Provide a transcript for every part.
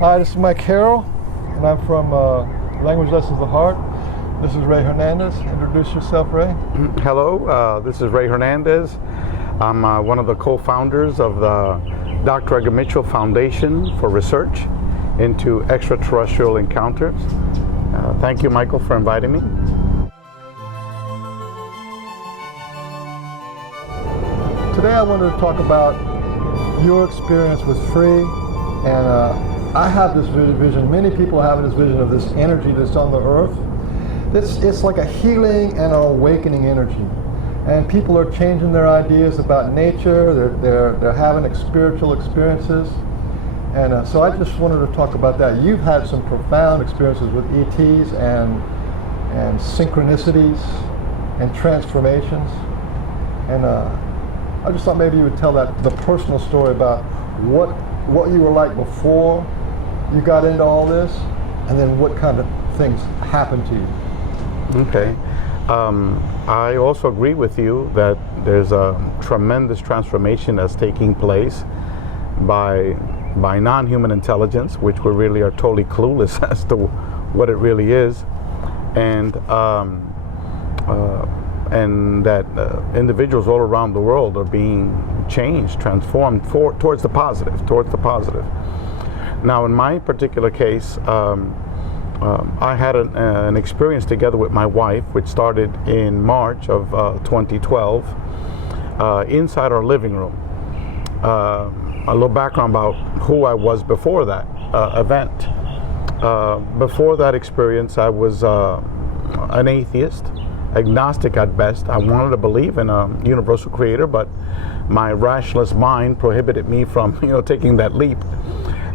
Hi, this is Mike Harrell, and I'm from Language Lessons of the Heart. This is Ray Hernandez. Introduce yourself, Ray. Hello, this is Ray Hernandez. I'm one of the co-founders of the Dr. Edgar Mitchell Foundation for Research into Extraterrestrial Encounters. Thank you, Michael, for inviting me. Today I wanted to talk about your experience with Free, and I have this vision, many people have this vision of this energy that's on the earth. It's like a healing and an awakening energy. And people are changing their ideas about nature, they're having spiritual experiences. And so I just wanted to talk about that. You've had some profound experiences with ETs and synchronicities and transformations. And I just thought maybe you would tell the personal story about what you were like before you got into all this, and then what kind of things happened to you. Okay. I also agree with you that there's a tremendous transformation that's taking place by non-human intelligence, which we really are totally clueless as to what it really is, and that individuals all around the world are being changed, transformed towards the positive. Now, in my particular case, I had an experience together with my wife, which started in March of 2012, inside our living room. A little background about who I was before that event. Before that experience, I was an atheist, agnostic at best. I wanted to believe in a universal creator, but my rationalist mind prohibited me from, taking that leap.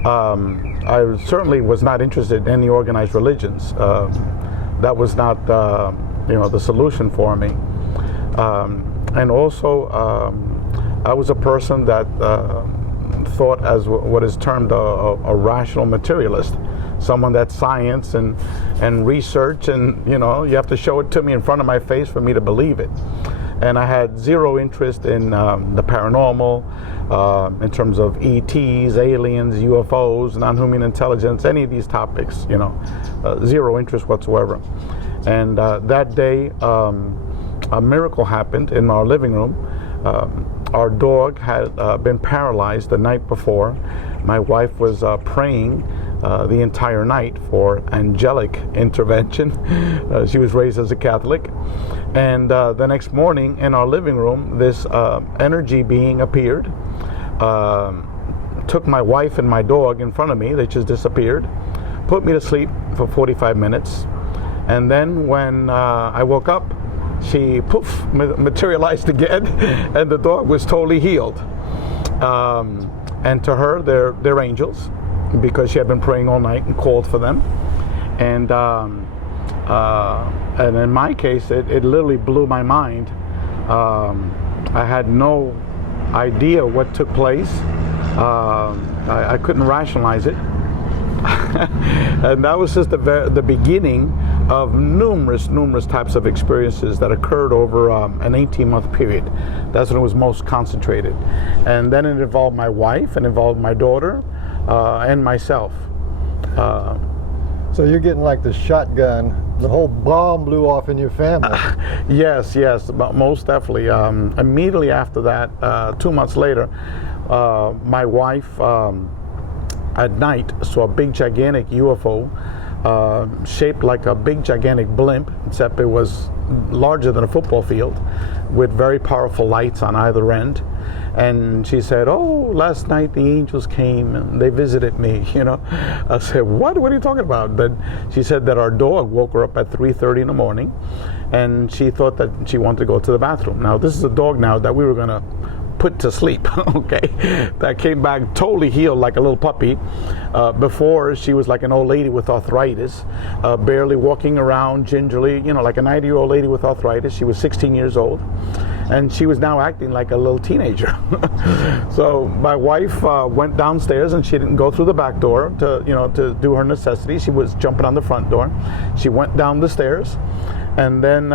I certainly was not interested in any organized religions. That was not, the solution for me. And also, I was a person that thought as what is termed a rational materialist. Someone that's science and research, and you have to show it to me in front of my face for me to believe it. And I had zero interest in the paranormal, in terms of ETs, aliens, UFOs, non-human intelligence, any of these topics, zero interest whatsoever. And that day, a miracle happened in our living room. Our dog had been paralyzed the night before. My wife was praying the entire night for angelic intervention. She was raised as a Catholic. And the next morning in our living room, this energy being appeared, took my wife and my dog in front of me. They just disappeared, put me to sleep for 45 minutes. And then when I woke up, she materialized again, and the dog was totally healed. And to her, they're angels, because she had been praying all night and called for them. And in my case, it literally blew my mind. I had no idea what took place. I couldn't rationalize it. And that was just the beginning of numerous types of experiences that occurred over an 18-month period. That's when it was most concentrated. And then it involved my wife, and involved my daughter, and myself. So you're getting like the shotgun, the whole bomb blew off in your family. Yes, but most definitely. Immediately after that, 2 months later, my wife at night saw a big gigantic UFO shaped like a big gigantic blimp, except it was larger than a football field, with very powerful lights on either end. And she said, "Oh, last night the angels came and they visited me." I said, "What? What are you talking about?" Then she said that our dog woke her up at 3:30 in the morning, and she thought that she wanted to go to the bathroom. Now, this is a dog now that we were going to put to sleep, okay, that came back totally healed like a little puppy. Before, she was like an old lady with arthritis, barely walking around gingerly, like a 90-year-old lady with arthritis. She was 16 years old, and she was now acting like a little teenager. So my wife went downstairs, and she didn't go through the back door to do her necessities. She was jumping on the front door. She went down the stairs, and then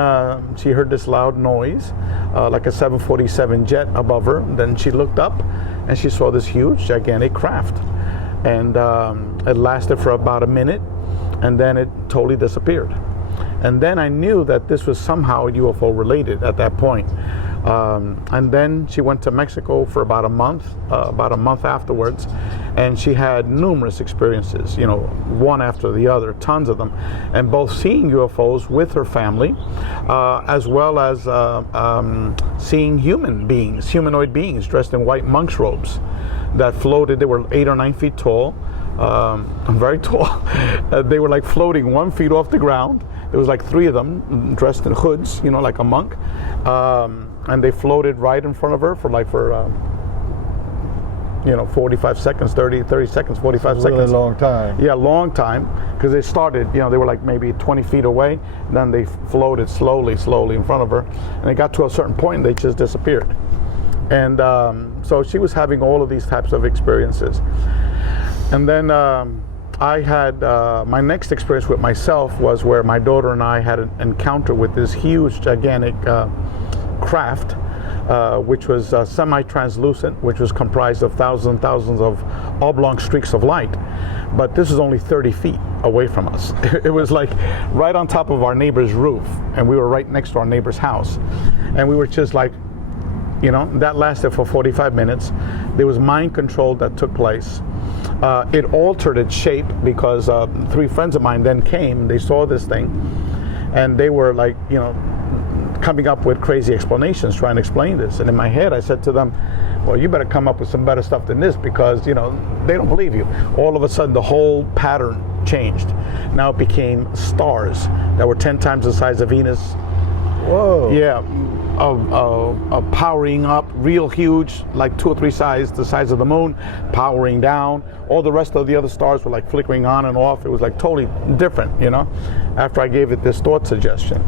she heard this loud noise, like a 747 jet above her. Then she looked up, and she saw this huge, gigantic craft. And It lasted for about a minute, and then it totally disappeared. And then I knew that this was somehow UFO related at that point. And then she went to Mexico for about a month afterwards, and she had numerous experiences, one after the other, tons of them, and both seeing UFOs with her family, as well as seeing humanoid beings dressed in white monk's robes that floated. They were 8 or 9 feet tall, very tall. They were like floating 1 foot off the ground. There was like 3 of them dressed in hoods, like a monk. And they floated right in front of her for 45 seconds, 30 seconds, 45 seconds. Really long time. Yeah, long time. Because they started, they were like maybe 20 feet away. And then they floated slowly in front of her. And they got to a certain point and they just disappeared. And so she was having all of these types of experiences. And then I had, my next experience with myself was where my daughter and I had an encounter with this huge, gigantic craft, which was semi-translucent, which was comprised of thousands and thousands of oblong streaks of light. But this is only 30 feet away from us. It was like right on top of our neighbor's roof, and we were right next to our neighbor's house. And we were just like, that lasted for 45 minutes. There was mind control that took place. It altered its shape because 3 friends of mine then came, they saw this thing, and they were like, coming up with crazy explanations, trying to explain this. And in my head, I said to them, well, you better come up with some better stuff than this, because, they don't believe you. All of a sudden, the whole pattern changed. Now it became stars that were 10 times the size of Venus. Whoa. Yeah. Powering up real huge, like 2 or 3 the size of the moon, powering down. All the rest of the other stars were like flickering on and off. It was like totally different, after I gave it this thought suggestion.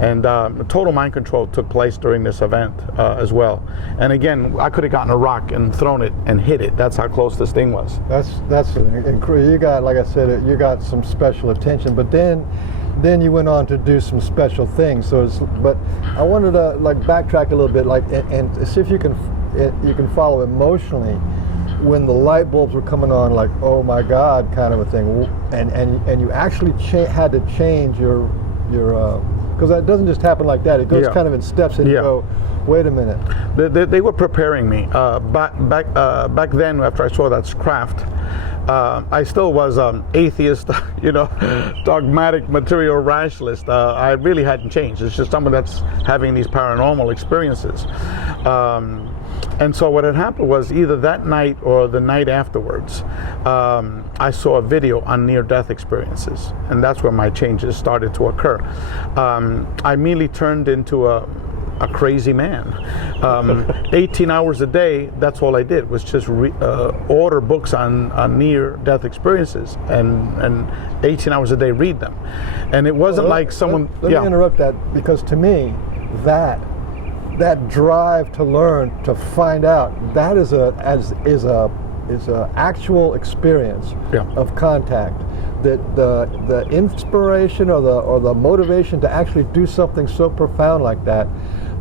And total mind control took place during this event as well. And again, I could have gotten a rock and thrown it and hit it. That's how close this thing was. That's incredible. You got, like I said, you got some special attention, but then you went on to do some special things. But I wanted to backtrack a little bit, and see if you can follow emotionally when the light bulbs were coming on, like, oh my God, kind of a thing, and you actually had to change your because that doesn't just happen like that. It goes kind of in steps, and you go, wait a minute. They were preparing me. Back then, after I saw that craft, I still was atheist, dogmatic, material rationalist. I really hadn't changed. It's just someone that's having these paranormal experiences. And so what had happened was either that night or the night afterwards, I saw a video on near-death experiences, and that's where my changes started to occur. I immediately turned into a crazy man. 18 hours a day, that's all I did, was just order books on near-death experiences, and 18 hours a day read them. And it wasn't like someone... Let me interrupt that, because to me, that drive to learn, to find out, that is a actual experience of contact. That the inspiration or the motivation to actually do something so profound like that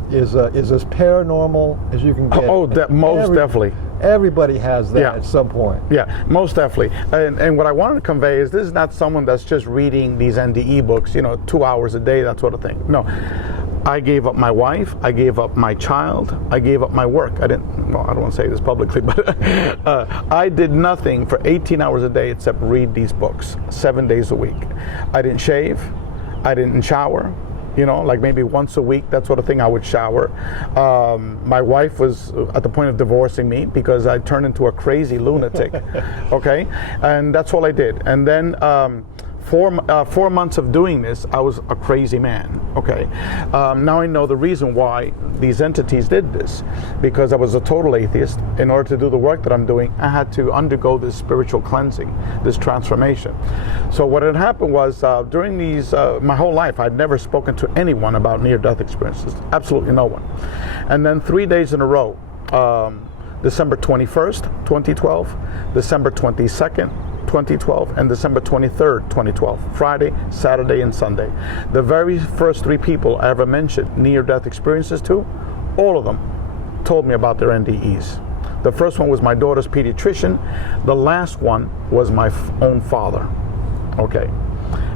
is as paranormal as you can get. Oh, most definitely. Everybody has that at some point. Yeah, most definitely. And what I wanted to convey is this is not someone that's just reading these NDE books, 2 hours a day, that sort of thing. No. I gave up my wife, I gave up my child, I gave up my work. I don't want to say this publicly, but I did nothing for 18 hours a day except read these books 7 days a week. I didn't shave, I didn't shower, like maybe once a week, that sort of thing I would shower. My wife was at the point of divorcing me because I turned into a crazy lunatic, okay? And that's all I did. And then 4 months of doing this, I was a crazy man, okay? Now I know the reason why these entities did this, because I was a total atheist. In order to do the work that I'm doing, I had to undergo this spiritual cleansing, this transformation. So what had happened was, during these, my whole life, I'd never spoken to anyone about near-death experiences, absolutely no one. And then 3 days in a row, December 21st, 2012, December 22nd, 2012, and December 23rd, 2012, Friday, Saturday, and Sunday. The very first 3 people I ever mentioned near-death experiences to, all of them told me about their NDEs. The first one was my daughter's pediatrician. The last one was my own father. Okay.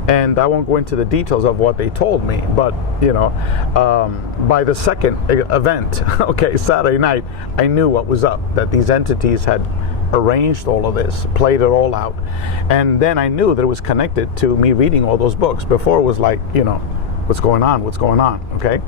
And I won't go into the details of what they told me, but by the second event, okay, Saturday night, I knew what was up, that these entities had arranged all of this, played it all out. And then I knew that it was connected to me reading all those books. Before it was like, what's going on, okay?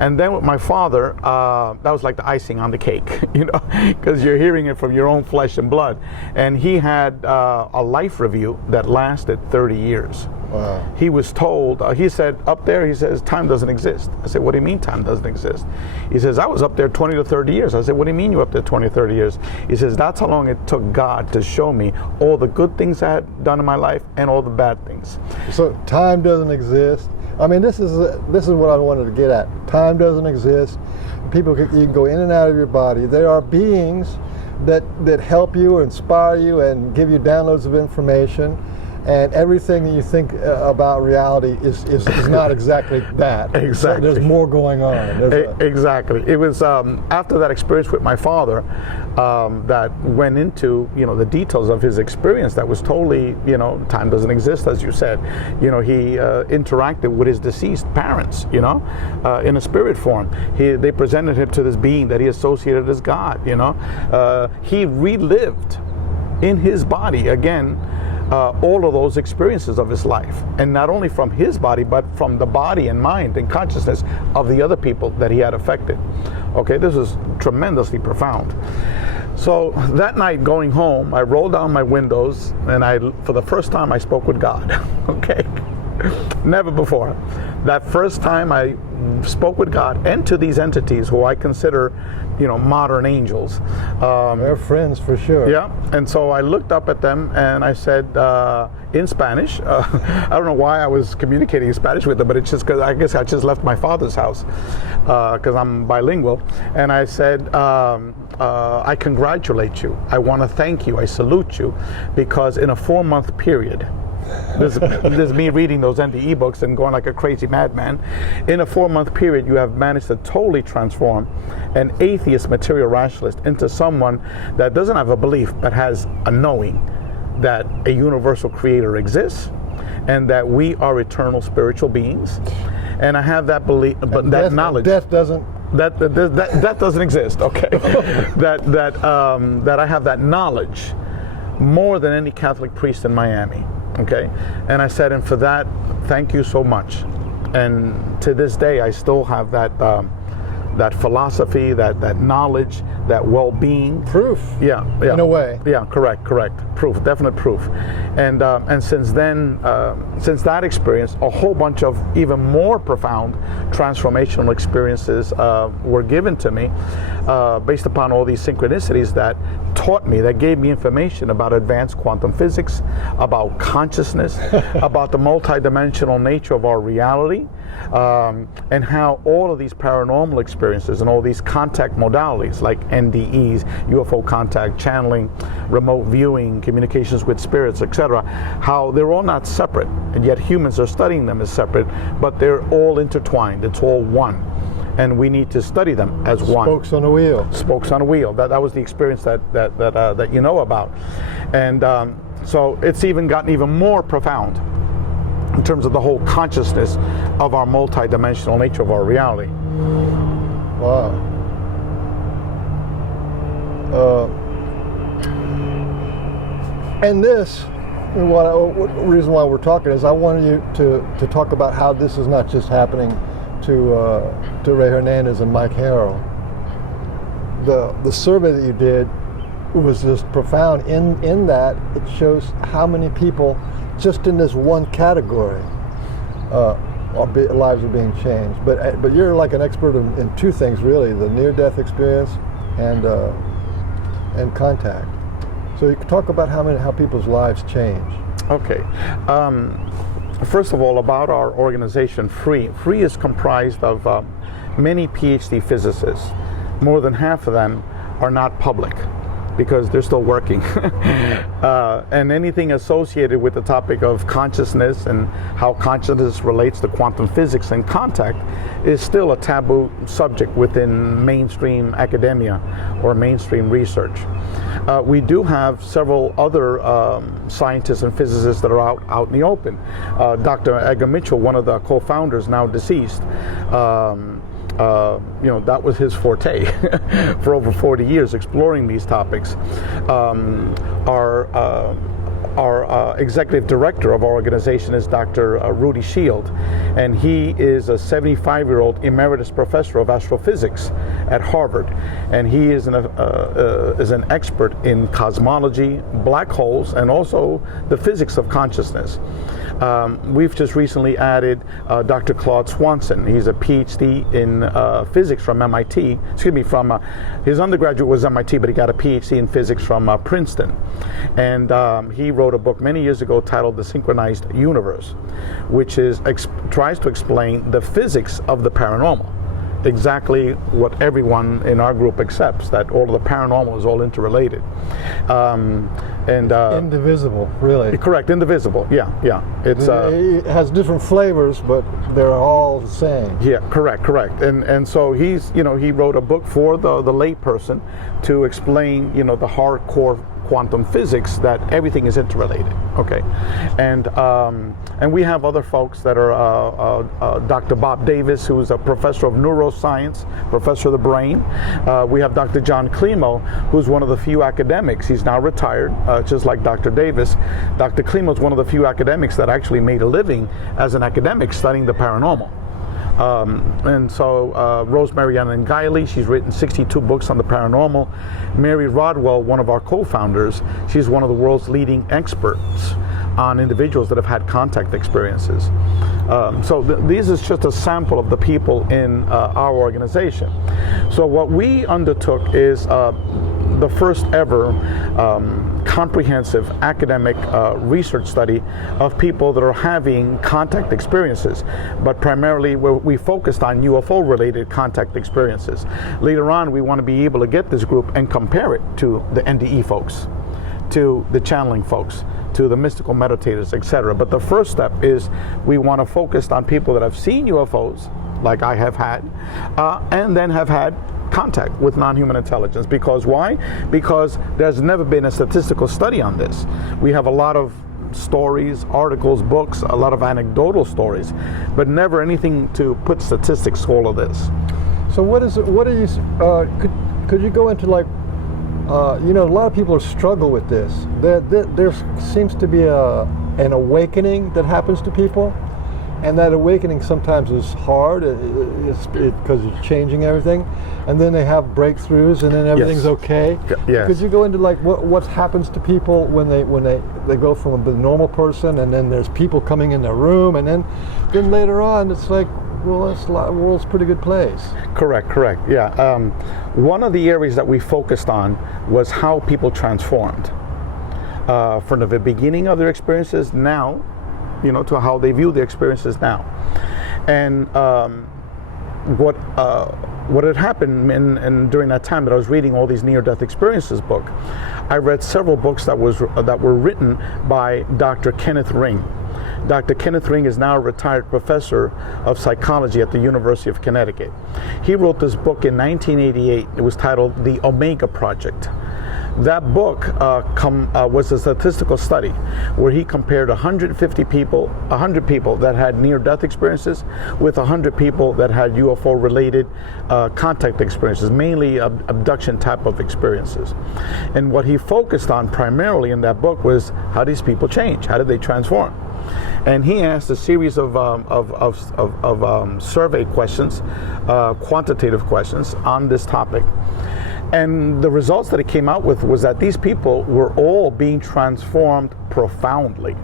And then with my father, that was like the icing on the cake, because you're hearing it from your own flesh and blood. And he had a life review that lasted 30 years. Wow. He was told, he said, up there, he says, time doesn't exist. I said, what do you mean time doesn't exist? He says, I was up there 20 to 30 years. I said, what do you mean you were up there 20 to 30 years? He says, that's how long it took God to show me all the good things I had done in my life and all the bad things. So time doesn't exist. I mean, this is what I wanted to get at. Time doesn't exist. You can go in and out of your body. There are beings that help you, inspire you, and give you downloads of information. And everything that you think about reality is not exactly that. Exactly. There's more going on. Exactly. It was after that experience with my father that went into the details of his experience. That was totally time doesn't exist, as you said. He interacted with his deceased parents. In a spirit form. They presented him to this being that he associated as God. He relived in his body again. All of those experiences of his life, and not only from his body, but from the body and mind and consciousness of the other people that he had affected. Okay, this is tremendously profound. So that night going home, I rolled down my windows, and for the first time, I spoke with God. Okay, never before. That first time I spoke with God and to these entities who I consider modern angels. They're friends for sure. Yeah, and so I looked up at them and I said in Spanish, I don't know why I was communicating in Spanish with them, but it's just because I guess I just left my father's house because I'm bilingual. And I said, I congratulate you. I want to thank you. I salute you because in a 4-month period, this is me reading those NDE books and going like a crazy madman. In a 4-month period, you have managed to totally transform an atheist material rationalist into someone that doesn't have a belief but has a knowing that a universal creator exists and that we are eternal spiritual beings. And I have that belief, but that knowledge. Death doesn't. That doesn't exist. Okay, that I have that knowledge more than any Catholic priest in Miami. Okay, and I said, and for that, thank you so much. And to this day, I still have that that philosophy, that knowledge, that well-being. Proof. Yeah. In a way. Yeah. Correct. Proof. Definite proof. And since then, since that experience, a whole bunch of even more profound transformational experiences were given to me, based upon all these synchronicities that taught me, that gave me information about advanced quantum physics, about consciousness, about the multidimensional nature of our reality, and how all of these paranormal experiences and all these contact modalities like NDEs, UFO contact, channeling, remote viewing, communications with spirits, etc., how they're all not separate, and yet humans are studying them as separate, but they're all intertwined. It's all one. And we need to study them as one. Spokes on a wheel. Spokes on a wheel. That was the experience that you know about. And so it's even gotten even more profound in terms of the whole consciousness of our multidimensional nature of our reality. Wow. And this, the reason why we're talking is I wanted you to talk about how this is not just happening to Ray Hernandez and Mike Harrell. The survey that you did was just profound in that it shows how many people just in this one category lives are being changed. But you're like an expert in two things really: the near-death experience and contact. So you can talk about how people's lives change. Okay. First of all, about our organization, FREE. FREE is comprised of many PhD physicists. More than half of them are not public. because they're still working. And anything associated with the topic of consciousness and how consciousness relates to quantum physics and contact is still a taboo subject within mainstream academia or mainstream research. We do have several other scientists and physicists that are out in the open. Dr. Edgar Mitchell, one of the co-founders, now deceased, that was his forte for over 40 years, exploring these topics. Our executive director of our organization is Dr. Rudy Shield, and he is a 75-year-old emeritus professor of astrophysics at Harvard, and he is an expert in cosmology, black holes, and also the physics of consciousness. We've just recently added Dr. Claude Swanson. He's a PhD in physics from MIT. His undergraduate was MIT, but he got a PhD in physics from Princeton. And he wrote a book many years ago titled The Synchronized Universe, which tries to explain the physics of the paranormal. Exactly what everyone in our group accepts, that all of the paranormal is all interrelated. Indivisible, really. Correct, indivisible. Yeah. It has different flavors, but they're all the same. Yeah, correct. And so he wrote a book for the lay person to explain, the hardcore quantum physics, that everything is interrelated. Okay, and we have other folks that are Dr. Bob Davis, who's a professor of neuroscience, professor of the brain. We have Dr. John Klimo, who's one of the few academics. He's now retired, just like Dr. Davis. Dr. Klimo is one of the few academics that actually made a living as an academic studying the paranormal. And so Rosemary Ellen Guiley, she's written 62 books on the paranormal. Mary Rodwell, one of our co-founders, she's one of the world's leading experts on individuals that have had contact experiences. So this is just a sample of the people in our organization. So what we undertook is the first ever comprehensive academic research study of people that are having contact experiences, but primarily we focused on UFO related contact experiences. Later on, we want to be able to get this group and compare it to the NDE folks, to the channeling folks, to the mystical meditators, etc. But the first step is we want to focus on people that have seen UFOs, like I have had, and then have had contact with non-human intelligence. Because why? Because there's never been a statistical study on this. We have a lot of stories, articles, books, a lot of anecdotal stories, but never anything to put statistics to all of this. So what is it? What are you? Could you go into like? A lot of people struggle with this. There seems to be an awakening that happens to people. And that awakening sometimes is hard because it's changing everything. And then they have breakthroughs and then everything's okay. Yes. Could you go into like what happens to people when they go from a normal person, and then there's people coming in their room, and then later on it's like, well, the world's a pretty good place. Correct. Yeah. One of the areas that we focused on was how people transformed from the beginning of their experiences now, to how they view the experiences now. And what had happened during that time that I was reading all these near-death experiences book, I read several books that were written by Dr. Kenneth Ring. Dr. Kenneth Ring is now a retired professor of psychology at the University of Connecticut. He wrote this book in 1988. It was titled The Omega Project. That book was a statistical study where he compared 100 people that had near-death experiences with 100 people that had UFO-related contact experiences, mainly abduction type of experiences. And what he focused on primarily in that book was how these people change, how did they transform. And he asked a series of survey questions, quantitative questions on this topic. And the results that it came out with was that these people were all being transformed profoundly.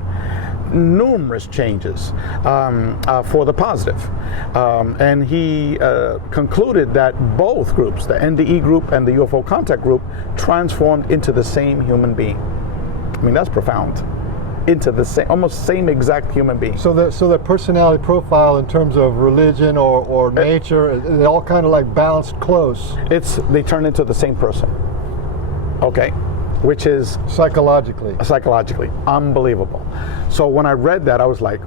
Numerous changes for the positive. And he concluded that both groups, the NDE group and the UFO contact group, transformed into the same human being. I mean, that's profound. Into the almost same exact human being. So the personality profile in terms of religion or nature, they all kind of like balanced close. They turn into the same person. okay, which is Psychologically. unbelievable. So when I read that, I was like,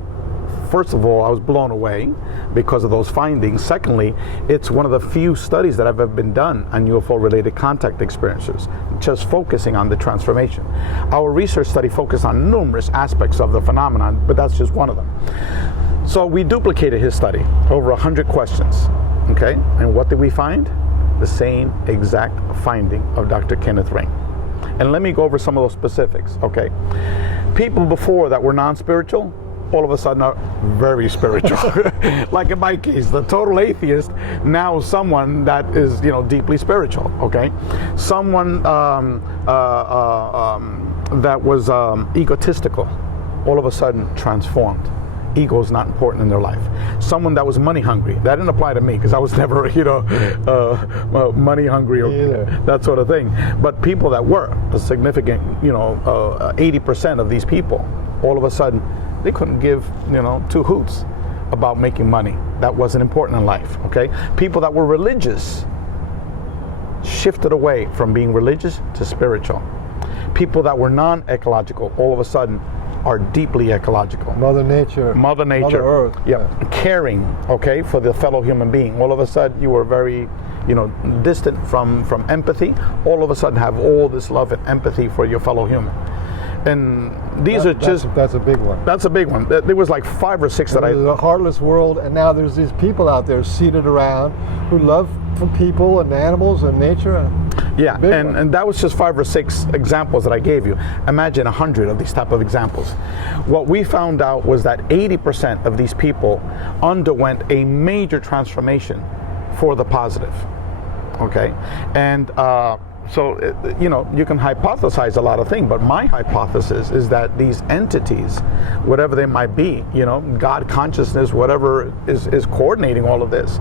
first of all, I was blown away because of those findings. Secondly, it's one of the few studies that have ever been done on UFO-related contact experiences, just focusing on the transformation. Our research study focused on numerous aspects of the phenomenon, but that's just one of them. So we duplicated his study, over 100 questions, okay? And what did we find? The same exact finding of Dr. Kenneth Ring. And let me go over some of those specifics, okay? People before that were non-spiritual, all of a sudden are very spiritual. Like in my case, the total atheist, now someone that is, deeply spiritual, okay? Someone that was egotistical, all of a sudden transformed. Ego is not important in their life. Someone that was money hungry, that didn't apply to me because I was never, money hungry or that sort of thing. But people that were a significant, 80% of these people, all of a sudden, they couldn't give, two hoots about making money. That wasn't important in life, okay? People that were religious shifted away from being religious to spiritual. People that were non-ecological, all of a sudden, are deeply ecological. Mother Nature. Mother Earth. Yeah. Caring, okay, for the fellow human being. All of a sudden, you were very, distant from empathy. All of a sudden, have all this love and empathy for your fellow human. And these are just... That's a big one. That's a big one. There was like 5 or 6 that There's a heartless world, and now there's these people out there seated around who love for people and animals and nature. Yeah, and that was just 5 or 6 examples that I gave you. Imagine 100 of these type of examples. What we found out was that 80% of these people underwent a major transformation for the positive, okay? And so, you can hypothesize a lot of things, but my hypothesis is that these entities, whatever they might be, God consciousness, whatever is coordinating all of this,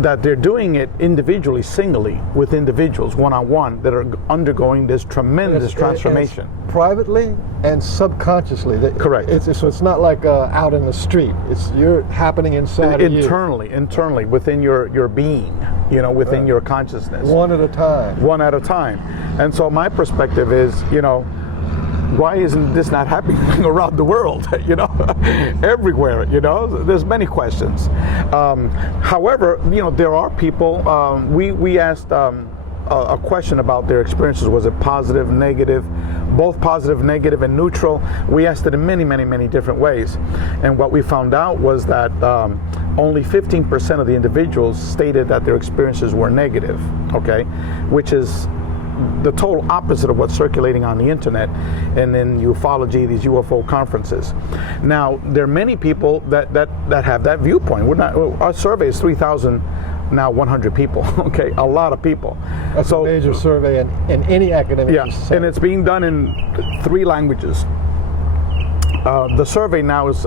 that they're doing it individually, singly, with individuals, one-on-one, that are undergoing this tremendous transformation. It's privately and subconsciously. Correct. So it's not like out in the street. You're happening inside of you. Internally, within your being, within your consciousness. One at a time. One at a time. And so my perspective is, why isn't this not happening around the world? Everywhere. There's many questions. However, there are people. We asked a question about their experiences. Was it positive, negative, both positive, negative, and neutral? We asked it in many, many, many different ways. And what we found out was that only 15% of the individuals stated that their experiences were negative. Okay, which is the total opposite of what's circulating on the internet and in ufology, these UFO conferences. Now, there are many people that have that viewpoint. Our survey is 3,000 now 100 people, okay, a lot of people. That's a major survey in any academic society. And it's being done in 3 languages. The survey now is,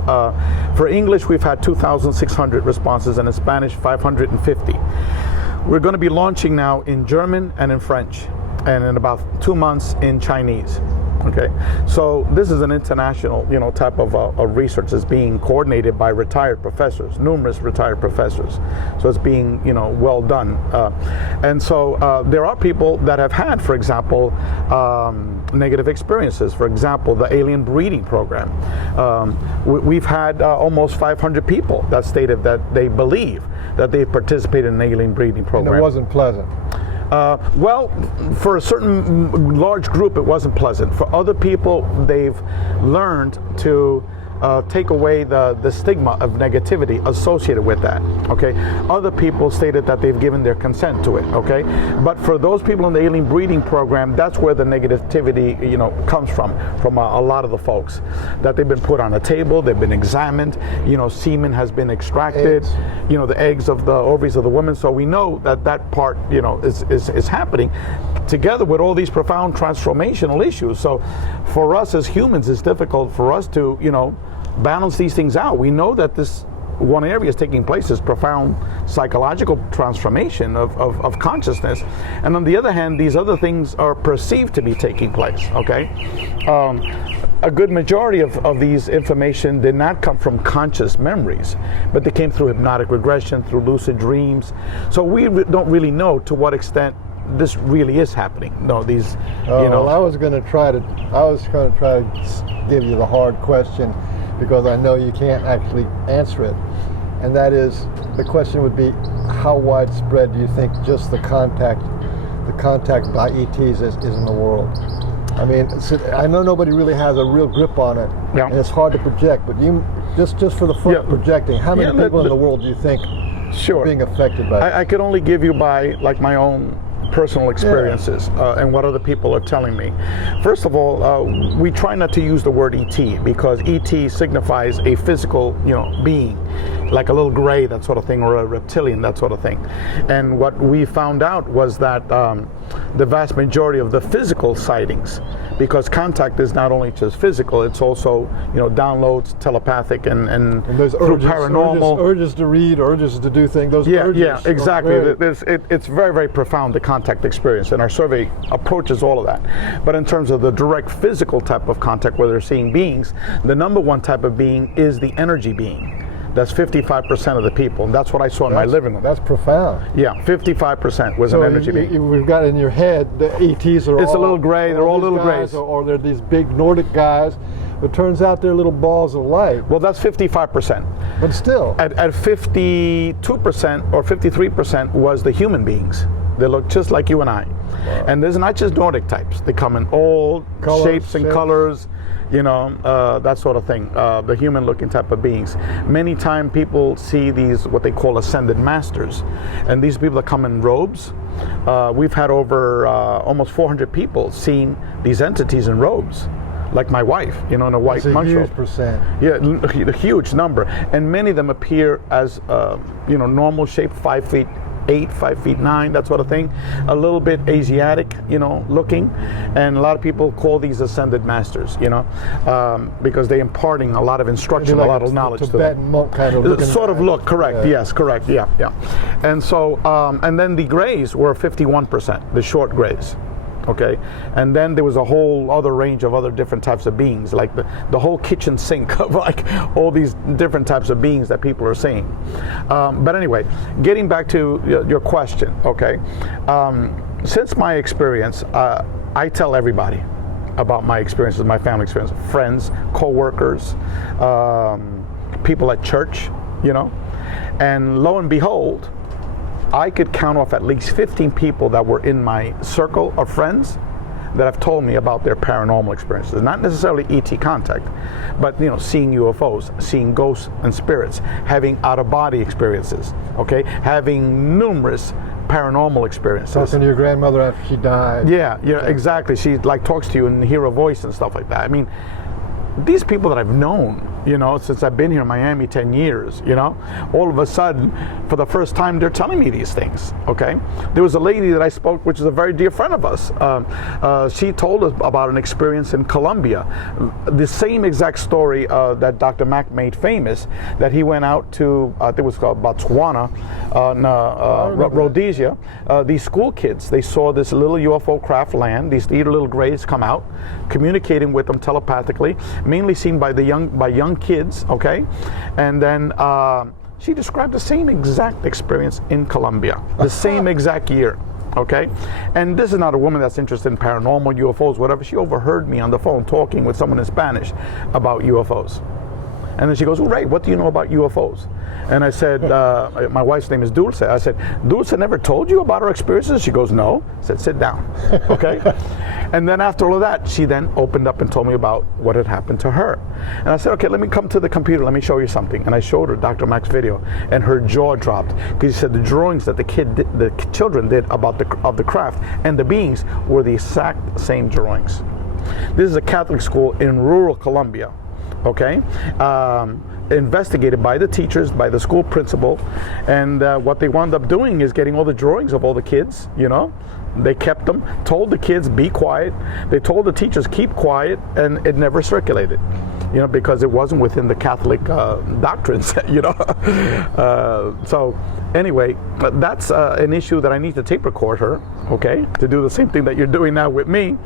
for English, we've had 2,600 responses, and in Spanish, 550. We're going to be launching now in German and in French, and in about 2 months in Chinese. Okay, so this is an international, type of research that's being coordinated by retired professors, numerous retired professors. So it's being, well done. And so there are people that have had, for example, negative experiences. For example, the alien breeding program. We've had almost 500 people that stated that they believe that they participated in an alien breeding program. And it wasn't pleasant. Well, for a certain large group, it wasn't pleasant. For other people, they've learned to take away the stigma of negativity associated with that, okay? Other people stated that they've given their consent to it, okay? But for those people in the alien breeding program, that's where the negativity, comes from a lot of the folks. That they've been put on a table, they've been examined, semen has been extracted, the eggs of the ovaries of the woman. So we know that part, is happening together with all these profound transformational issues. So for us as humans, it's difficult for us to, balance these things out. We know that this one area is taking place, is profound psychological transformation of consciousness, and on the other hand, these other things are perceived to be taking place, okay? A good majority of these information did not come from conscious memories, but they came through hypnotic regression, through lucid dreams. So we don't really know to what extent this really is happening. No, these, Oh, you know. well, I was going to try to give you the hard question, because I know you can't actually answer it. And that is, the question would be, how widespread do you think just the contact by ETs is in the world? I mean, I know nobody really has a real grip on it, Yeah. and it's hard to project, but you just for the fun of projecting, how many people in the world do you think Sure. are being affected by it? I could only give you by like my own personal experiences and what other people are telling me. First of all, we try not to use the word ET, because ET signifies a physical, being, like a little gray, that sort of thing, or a reptilian, that sort of thing. And what we found out was that the vast majority of the physical sightings, because contact is not only just physical, it's also downloads, telepathic, and those through urges, paranormal urges to read, urges to do things. Those urges. Yeah, exactly. Very, It's very, very profound, the contact experience, and our survey approaches all of that. But in terms of the direct physical type of contact, where they're seeing beings, the number one type of being is the energy being. That's 55% of the people, and that's what I saw in my living room. That's profound. Yeah, 55% was an energy being. We've got in your head the ETs are It's a little gray. They're all little grays. Or they're these big Nordic guys. But it turns out they're little balls of light. Well, that's 55%. But still. At 52% or 53% was the human beings. They look just like you and I. Wow. And there's not just Nordic types. They come in all shapes and colors, that sort of thing, the human-looking type of beings. Many times people see these, what they call ascended masters. And these people that come in robes. We've had over almost 400 people seeing these entities in robes. Like my wife, in a white monk robe. Huge percent. Yeah, a huge number. And many of them appear as, normal shape, 5'8", 5'9", that sort of thing. A little bit Asiatic, looking. And a lot of people call these ascended masters, because they're imparting a lot of instruction, Like a lot of knowledge to them. Tibetan monk kind of looking. Sort of look, correct, yes, correct, yeah. And so, and then the grays were 51%, the short grays. Okay, and then there was a whole other range of other different types of beings, like the whole kitchen sink of like all these different types of beings that people are seeing. But anyway, getting back to your question, okay, since my experience, I tell everybody about my experiences, my family experience, friends, co-workers, people at church, and lo and behold, I could count off at least 15 people that were in my circle of friends that have told me about their paranormal experiences. Not necessarily ET contact, but seeing UFOs, seeing ghosts and spirits, having out-of-body experiences, okay, having numerous paranormal experiences. Talking to your grandmother after she died. Yeah, exactly. She talks to you and hear a voice and stuff like that. I mean, these people that I've known, since I've been here in Miami 10 years, all of a sudden, for the first time, they're telling me these things, okay? There was a lady that I spoke, which is a very dear friend of us. She told us about an experience in Colombia. The same exact story that Dr. Mack made famous, that he went out to, I think it was called Botswana, Rhodesia. These school kids, they saw this little UFO craft land, these little grays come out, communicating with them telepathically, mainly seen by young kids, okay? And then she described the same exact experience in Colombia, the same exact year, okay? And this is not a woman that's interested in paranormal, UFOs, whatever. She overheard me on the phone talking with someone in Spanish about UFOs. And then she goes, well, Ray, what do you know about UFOs? And I said, my wife's name is Dulce. I said, Dulce never told you about her experiences? She goes, no. I said, sit down, okay? And then after all of that, she then opened up and told me about what had happened to her. And I said, okay, let me come to the computer. Let me show you something. And I showed her Dr. Mack's video, and her jaw dropped, because he said the drawings that the children did about the craft and the beings were the exact same drawings. This is a Catholic school in rural Colombia. Okay, investigated by the teachers, by the school principal, and what they wound up doing is getting all the drawings of all the kids, They kept them, told the kids, be quiet. They told the teachers, keep quiet, and it never circulated. because it wasn't within the Catholic doctrines, So anyway, that's an issue that I need to tape record her, okay, to do the same thing that you're doing now with me,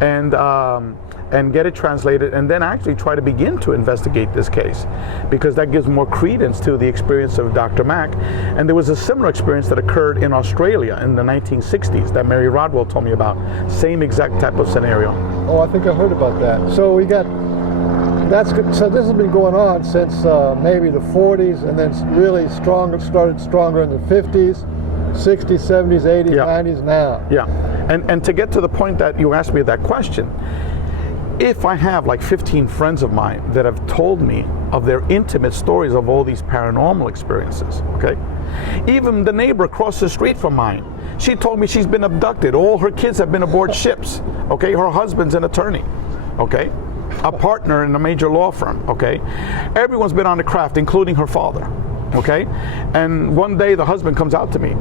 and get it translated, and then actually try to begin to investigate this case, because that gives more credence to the experience of Dr. Mack. And there was a similar experience that occurred in Australia in the 1960s that Mary Rodwell told me about. Same exact type of scenario. Oh, I think I heard about that. So that's good. So this has been going on since maybe the 40s, and then really started stronger in the 50s, 60s, 70s, 80s, 90s now. Yeah, and to get to the point that you asked me that question, if I have like 15 friends of mine that have told me of their intimate stories of all these paranormal experiences, okay? Even the neighbor across the street from mine, she told me she's been abducted. All her kids have been aboard ships, okay? Her husband's an attorney, okay? A partner in a major law firm, okay? Everyone's been on the craft, including her father, okay? And one day the husband comes out to me,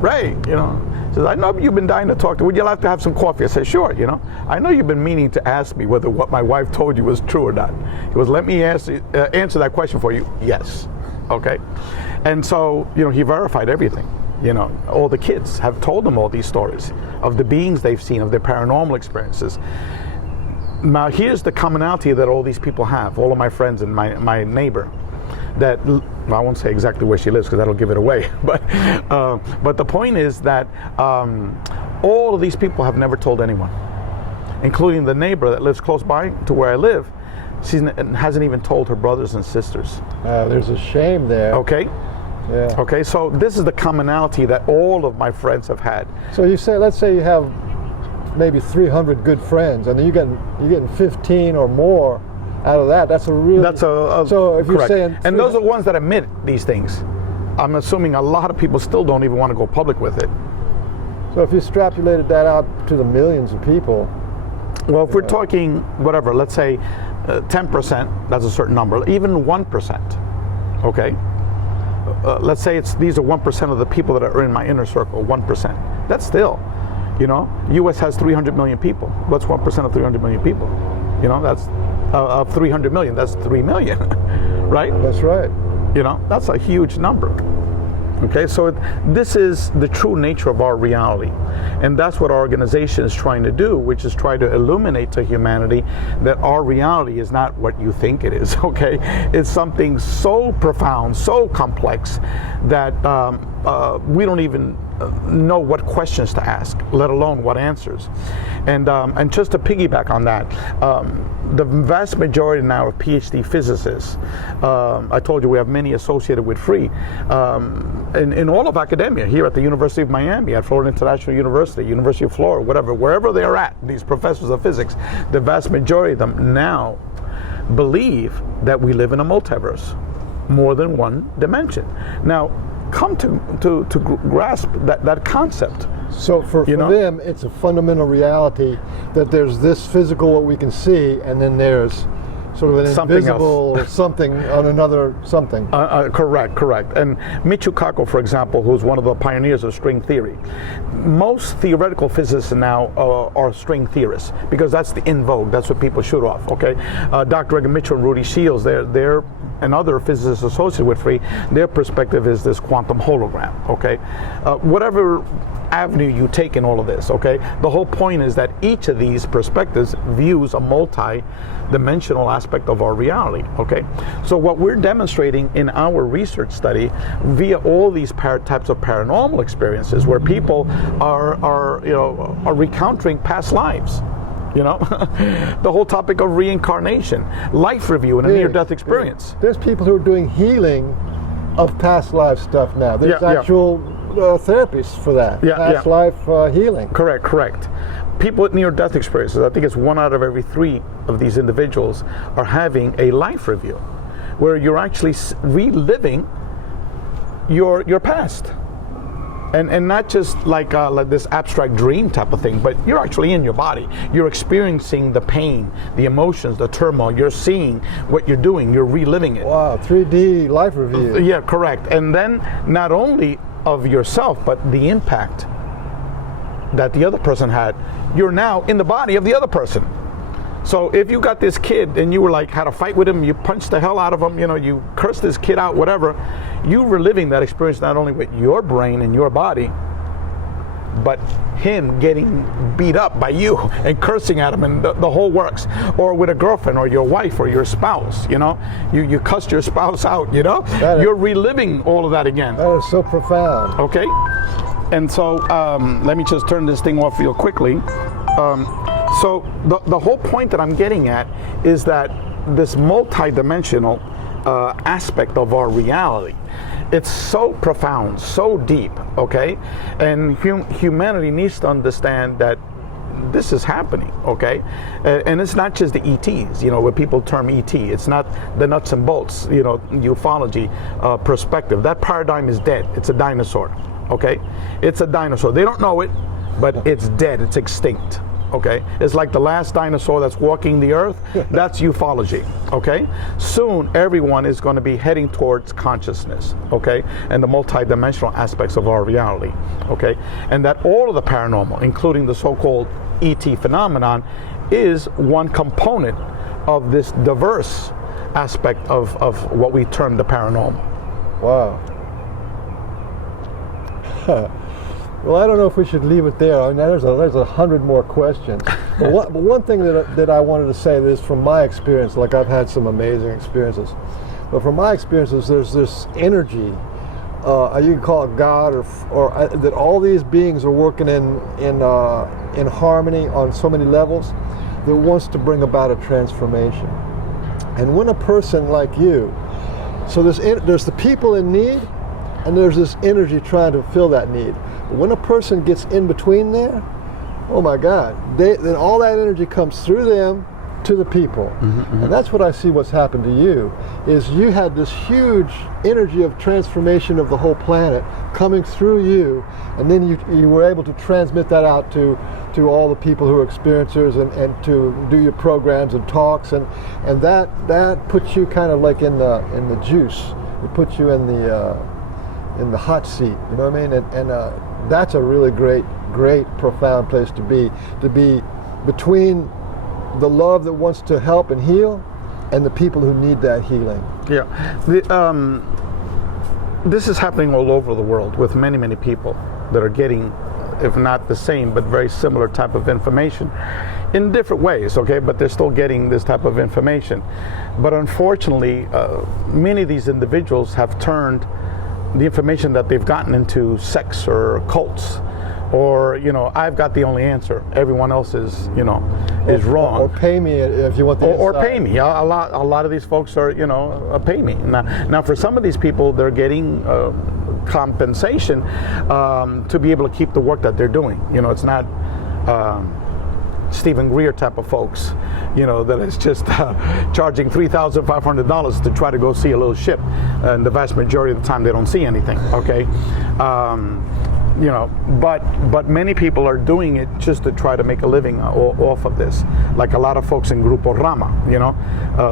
Ray, says, I know you've been dying to talk to. Would you like to have some coffee? I said, sure, I know you've been meaning to ask me whether what my wife told you was true or not. He goes, let me answer that question for you. Yes, okay? And so, he verified everything. All the kids have told him all these stories of the beings they've seen, of their paranormal experiences. Now, here's the commonality that all these people have, all of my friends and my neighbor, that, I won't say exactly where she lives because that'll give it away, but the point is that all of these people have never told anyone, including the neighbor that lives close by to where I live. She hasn't even told her brothers and sisters. There's a shame there. Okay. Yeah. Okay, so this is the commonality that all of my friends have had. So let's say you have maybe 300 good friends, and then you're getting 15 or more out of that. So if you're correct. saying, and those are the ones that admit these things. I'm assuming a lot of people still don't even want to go public with it. So if you extrapolated that out to the millions of people. Well, if we're talking whatever, let's say 10%, that's a certain number, even 1%, okay? Let's say these are 1% of the people that are in my inner circle, 1%. That's still, U.S. has 300 million people. What's 1% of 300 million people? That's of 300 million, that's 3 million, right? That's right. That's a huge number. Okay, so this is the true nature of our reality. And that's what our organization is trying to do, which is try to illuminate to humanity that our reality is not what you think it is, okay? It's something so profound, so complex that we don't even know what questions to ask, let alone what answers. And just to piggyback on that, the vast majority now of PhD physicists, I told you we have many associated with FREE, in all of academia, here at the University of Miami, at Florida International University, University of Florida, wherever they are at, these professors of physics, the vast majority of them now believe that we live in a multiverse, more than one dimension. Now, come to grasp that concept. So for them, it's a fundamental reality that there's this physical, what we can see, and then there's sort of an something invisible else. Something on another something. Correct. And Michio Kaku, for example, who's one of the pioneers of string theory, most theoretical physicists now are string theorists because that's in vogue. That's what people shoot off. Okay, Dr. Edgar Mitchell and Rudy Shields, they're and other physicists associated with FREE, their perspective is this quantum hologram. Okay, whatever avenue you take in all of this, okay, the whole point is that each of these perspectives views a multi-dimensional aspect of our reality. Okay, so what we're demonstrating in our research study via all these types of paranormal experiences, where people are recounting past lives. The whole topic of reincarnation, life review, and a near-death experience. There's people who are doing healing of past life stuff now. There's actual therapists for that. Past life healing. Correct. People with near-death experiences, I think it's 1 out of every 3 of these individuals are having a life review, where you're actually reliving your past. And not just like this abstract dream type of thing, but you're actually in your body. You're experiencing the pain, the emotions, the turmoil. You're seeing what you're doing. You're reliving it. Wow, 3D life review. Yeah, correct. And then not only of yourself, but the impact that the other person had. You're now in the body of the other person. So if you got this kid and you were like, had a fight with him, you punched the hell out of him, you cursed this kid out, whatever, you reliving that experience not only with your brain and your body, but him getting beat up by you and cursing at him and the whole works. Or with a girlfriend or your wife or your spouse, you cussed your spouse out, you're reliving all of that again. That is so profound. Okay, and so let me just turn this thing off real quickly. So the whole point that I'm getting at is that this multi-dimensional aspect of our reality, it's so profound, so deep, okay? And humanity needs to understand that this is happening, okay? And it's not just the ETs, what people term ET. It's not the nuts and bolts, ufology perspective. That paradigm is dead. It's a dinosaur, okay? It's a dinosaur. They don't know it, but it's dead. It's extinct. Okay, it's like the last dinosaur that's walking the earth. That's ufology. Okay, soon everyone is going to be heading towards consciousness. Okay, and the multidimensional aspects of our reality. Okay, and that all of the paranormal, including the so-called ET phenomenon, is one component of this diverse aspect of what we term the paranormal. Wow. Well, I don't know if we should leave it there. I mean, there's 100 more questions. But one thing that I wanted to say is from my experience, like I've had some amazing experiences, but from my experiences, there's this energy, you can call it God, or that all these beings are working in harmony on so many levels that wants to bring about a transformation. And when a person like you, so there's the people in need, and there's this energy trying to fill that need. When a person gets in between there, oh my God, then all that energy comes through them to the people. And that's what I see what's happened to you, is you had this huge energy of transformation of the whole planet coming through you, and then you were able to transmit that out to all the people who are experiencers and to do your programs and talks, and that puts you kind of like in the juice. It puts you in the hot seat, you know what I mean? And that's a really great, profound place to be between the love that wants to help and heal and the people who need that healing. Yeah. This is happening all over the world with many, many people that are getting, if not the same, but very similar type of information in different ways, okay? But they're still getting this type of information. But unfortunately, many of these individuals have turned the information that they've gotten into sex or cults, or I've got the only answer. Everyone else is wrong. Or pay me if you want the or pay me. A lot of these folks are pay me. Now for some of these people, they're getting compensation to be able to keep the work that they're doing. It's not Stephen Greer type of folks, that is just charging $3,500 to try to go see a little ship, and the vast majority of the time they don't see anything. Okay, but many people are doing it just to try to make a living off of this. Like a lot of folks in Grupo Rama,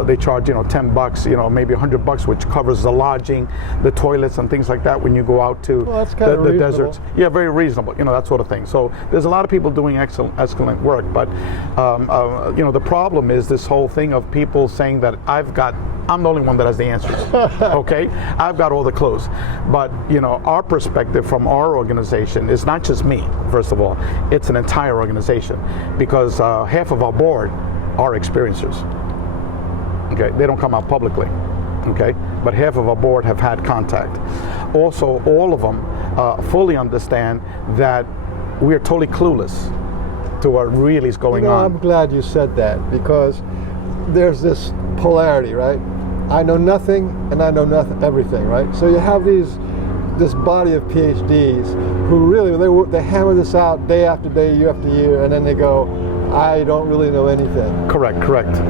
they charge $10, maybe $100, which covers the lodging, the toilets, and things like that when you go out to the deserts. Yeah, very reasonable, that sort of thing. So there's a lot of people doing excellent work, but the problem is this whole thing of people saying that I'm the only one that has the answers. Okay, I've got all the clues. But our perspective from our organization is not just me. First of all, it's an entire organization, because half of our board are experiencers. Okay, they don't come out publicly. Okay, but half of our board have had contact. Also, all of them fully understand that we are totally clueless to what really is going on. I'm glad you said that, because there's this polarity, right? I know nothing and I know everything, right? So you have this body of PhDs who really, they hammer this out day after day, year after year, and then they go, I don't really know anything. Correct.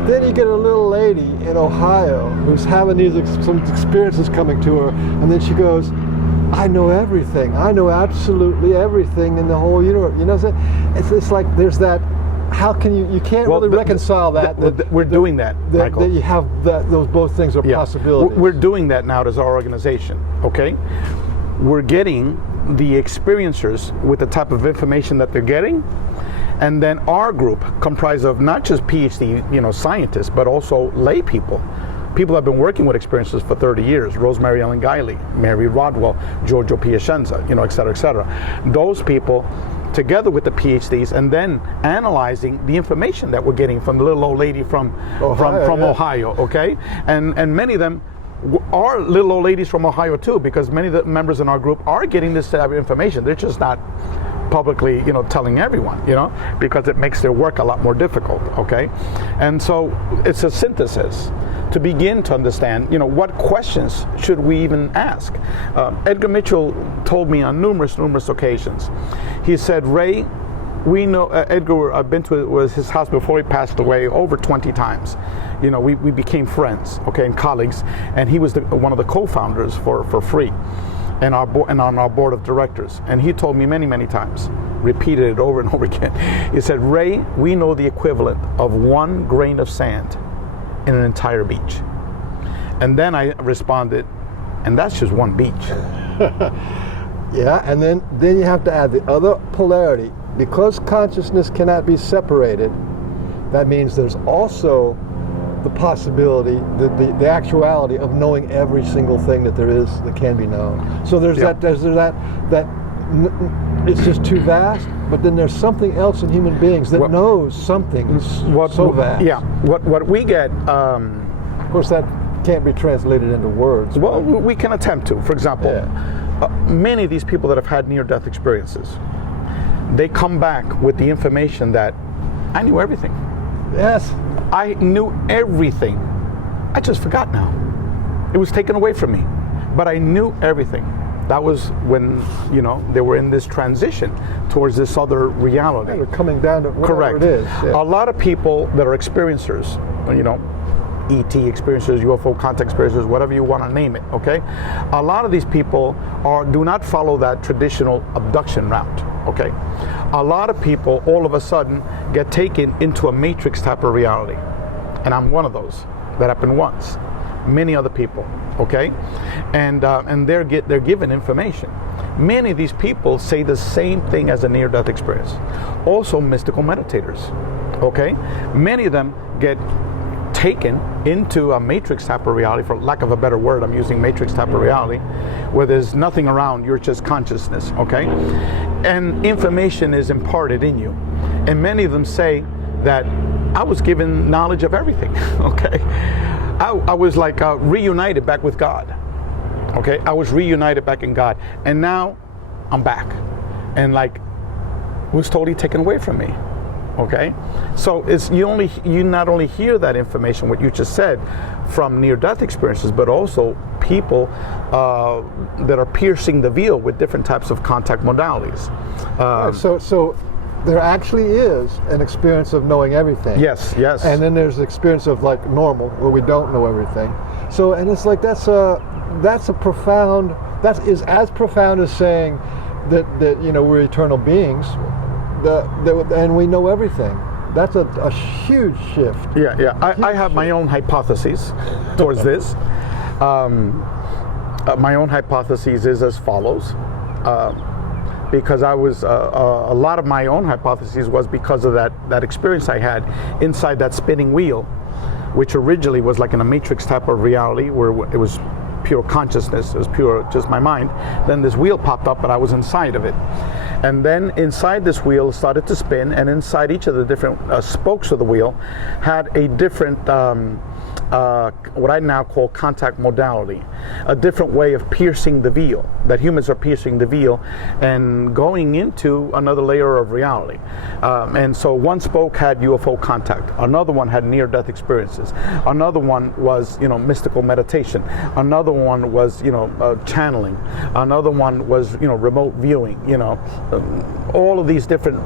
Then you get a little lady in Ohio who's having some experiences coming to her, and then she goes, I know everything. I know absolutely everything in the whole universe. You know what I'm saying? It's like there's that. How can you can't really reconcile that we're doing that, Michael. That you have those both things are possibilities. We're doing that now as our organization, okay? We're getting the experiencers with the type of information that they're getting, And then our group comprised of not just PhD, scientists, but also lay people. People have been working with experiences for 30 years. Rosemary Ellen Guiley, Mary Rodwell, Giorgio Piacenza, et cetera, et cetera. Those people, together with the PhDs, and then analyzing the information that we're getting from the little old lady from Ohio, okay? And many of them are little old ladies from Ohio too, because many of the members in our group are getting this type of information. They're just not publicly, telling everyone, because it makes their work a lot more difficult, okay? And so it's a synthesis to begin to understand, what questions should we even ask? Edgar Mitchell told me on numerous occasions. He said, Ray, we know, Edgar, I've been to his house before he passed away over 20 times. We became friends, okay, and colleagues, and he was one of the co-founders for Free and on our board of directors. And he told me many times, repeated it over and over again. He said, Ray, we know the equivalent of 1 grain of sand in an entire beach. And then I responded, and that's just one beach. Yeah, and then you have to add the other polarity. Because consciousness cannot be separated, that means there's also the possibility, the actuality of knowing every single thing that there is that can be known. So there's that it's just too vast, but then there's something else in human beings that knows something so vast. Yeah, what we get... of course, that can't be translated into words. Well, we can attempt to. For example, many of these people that have had near-death experiences, they come back with the information that I knew everything. Yes. I knew everything. I just forgot now. It was taken away from me. But I knew everything. That was when, they were in this transition towards this other reality. Yeah, they're coming down to whatever it is. Yeah. A lot of people that are experiencers, ET experiencers, UFO contact experiencers, whatever you want to name it, okay? A lot of these people do not follow that traditional abduction route, okay? A lot of people all of a sudden get taken into a matrix type of reality. And I'm one of those. That happened once. Many other people, okay? And they're given information. Many of these people say the same thing as a near-death experience. Also mystical meditators, okay? Many of them get taken into a matrix type of reality, for lack of a better word, I'm using matrix type of reality, where there's nothing around, you're just consciousness, okay? And information is imparted in you. And many of them say that I was given knowledge of everything, okay? I was like reunited back with God, okay? I was reunited back in God. And now I'm back. And was totally taken away from me. Okay, so you not only hear that information, what you just said, from near-death experiences, but also people that are piercing the veil with different types of contact modalities. So there actually is an experience of knowing everything. Yes. And then there's the experience of normal, where we don't know everything. So, and it's that's as profound as saying that we're eternal beings. And we know everything. That's a huge shift. Yeah. I have my own hypotheses towards this. My own hypothesis is as follows. Because I was, a lot of my own hypotheses was because of that experience I had inside that spinning wheel, which originally was like in a matrix type of reality where it was pure consciousness, it was pure just my mind. Then this wheel popped up, but I was inside of it. And then inside this wheel started to spin, and inside each of the different spokes of the wheel had a different, what I now call contact modality, a different way of piercing the veil, that humans are piercing the veil and going into another layer of reality. And so one spoke had UFO contact, another one had near-death experiences, another one was, mystical meditation, another one was, channeling, another one was, remote viewing, all of these different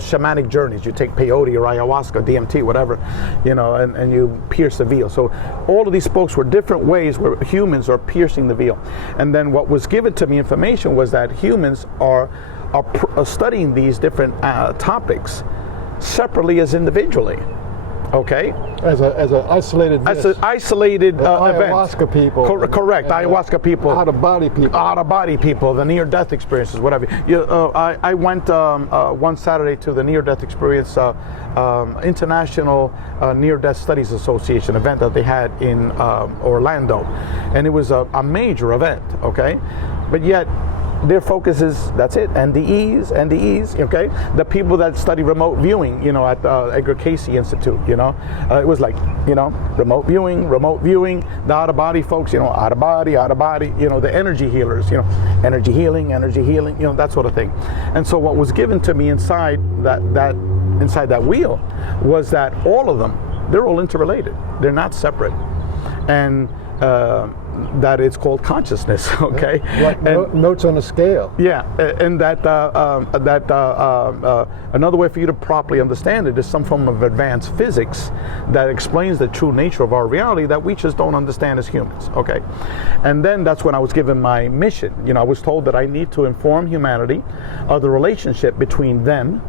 shamanic journeys. You take peyote or ayahuasca, DMT, whatever, and you pierce the veil. So all of these spokes were different ways where humans are piercing the veil. And then what was given to me information was that humans are studying these different topics separately as individually. Okay, as an isolated. as an isolated event. Ayahuasca people. Correct. Ayahuasca people. Out of body people. Out of body people. The near death experiences, whatever. I went one Saturday to the near death experience International Near Death Studies Association event that they had in Orlando, and it was a major event. Okay, but yet their focus is, that's it, NDEs, okay? The people that study remote viewing, at the Edgar Cayce Institute, it was like, remote viewing, the out-of-body folks, out of body, the energy healers, energy healing, that sort of thing. And so what was given to me inside that wheel was that all of them, they're all interrelated. They're not separate. And that it's called consciousness, okay? Like notes on a scale. Yeah, and that another way for you to properly understand it is some form of advanced physics that explains the true nature of our reality that we just don't understand as humans, okay? And then that's when I was given my mission. I was told that I need to inform humanity of the relationship between them,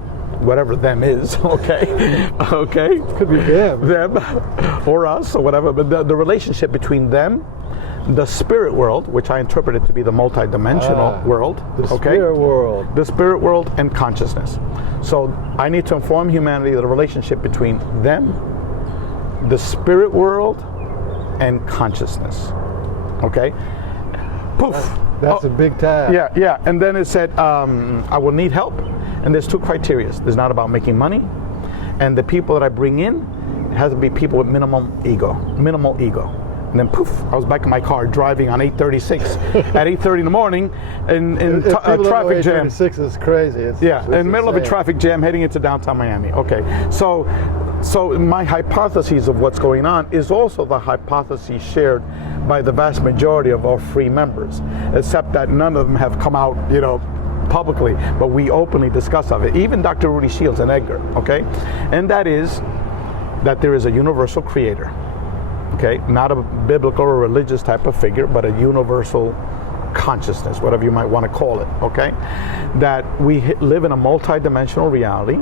whatever them is, okay? Okay? Could be them. Or us, or whatever, but the relationship between them, the spirit world, which I interpreted to be the multi-dimensional world, spirit world. The spirit world and consciousness. So I need to inform humanity of the relationship between them, the spirit world, and consciousness. Okay? Poof. That's a big task. Yeah. And then it said, I will need help. And there's two criteria. There's not about making money. And the people that I bring in, it has to be people with minimal ego. And then poof, I was back in my car driving on 836 at 8:30 in the morning in a traffic jam. 836 is crazy. It's in the middle of a traffic jam heading into downtown Miami. Okay, so my hypothesis of what's going on is also the hypothesis shared by the vast majority of our free members, except that none of them have come out, publicly, but we openly discuss of it. Even Dr. Rudy Shields and Edgar, okay? And that is that there is a universal creator, okay? Not a biblical or religious type of figure, but a universal consciousness, whatever you might want to call it, okay? That we live in a multi-dimensional reality,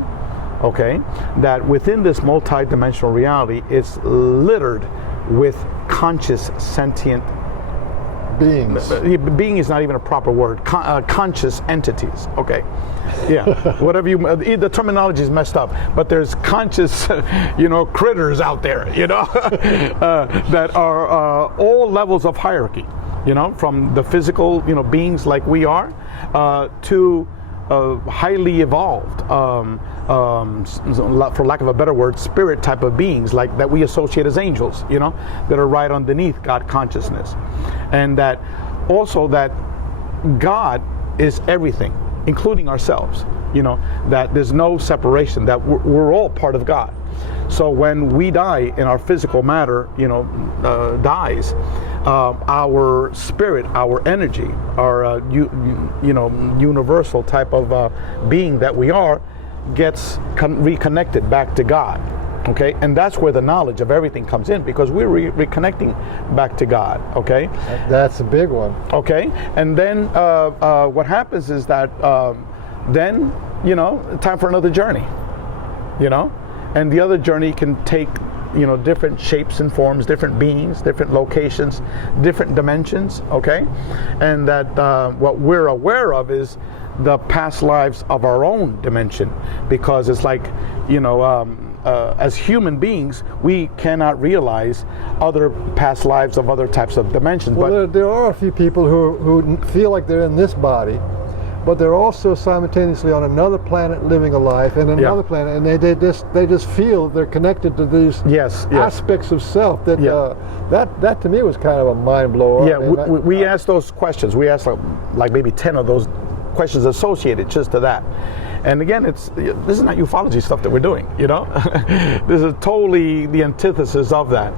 okay? That within this multi-dimensional reality is littered with conscious, sentient beings. Being is not even a proper word. Conscious entities. Okay. Yeah. Whatever the terminology is messed up, but there's conscious, critters out there, that are all levels of hierarchy. From the physical, beings like we are, to highly evolved, for lack of a better word, spirit type of beings like that we associate as angels, that are right underneath God consciousness. And that also that God is everything, including ourselves, that there's no separation, that we're all part of God. So when we die and our physical matter, dies, our spirit, our energy, our universal type of being that we are, gets reconnected back to God. Okay, and that's where the knowledge of everything comes in, because we're reconnecting back to God. Okay, that's a big one. Okay, and then what happens is that then time for another journey. And the other journey can take different shapes and forms, different beings, different locations, different dimensions. Okay, and that what we're aware of is the past lives of our own dimension, because it's like as human beings, we cannot realize other past lives of other types of dimensions. Well, but there are a few people who feel like they're in this body, but they're also simultaneously on another planet living a life, and another planet, and they just feel they're connected to these aspects of self. That to me was kind of a mind blower. Yeah, we asked those questions. We asked like maybe 10 of those questions associated just to that. And again, this is not ufology stuff that we're doing, This is totally the antithesis of that.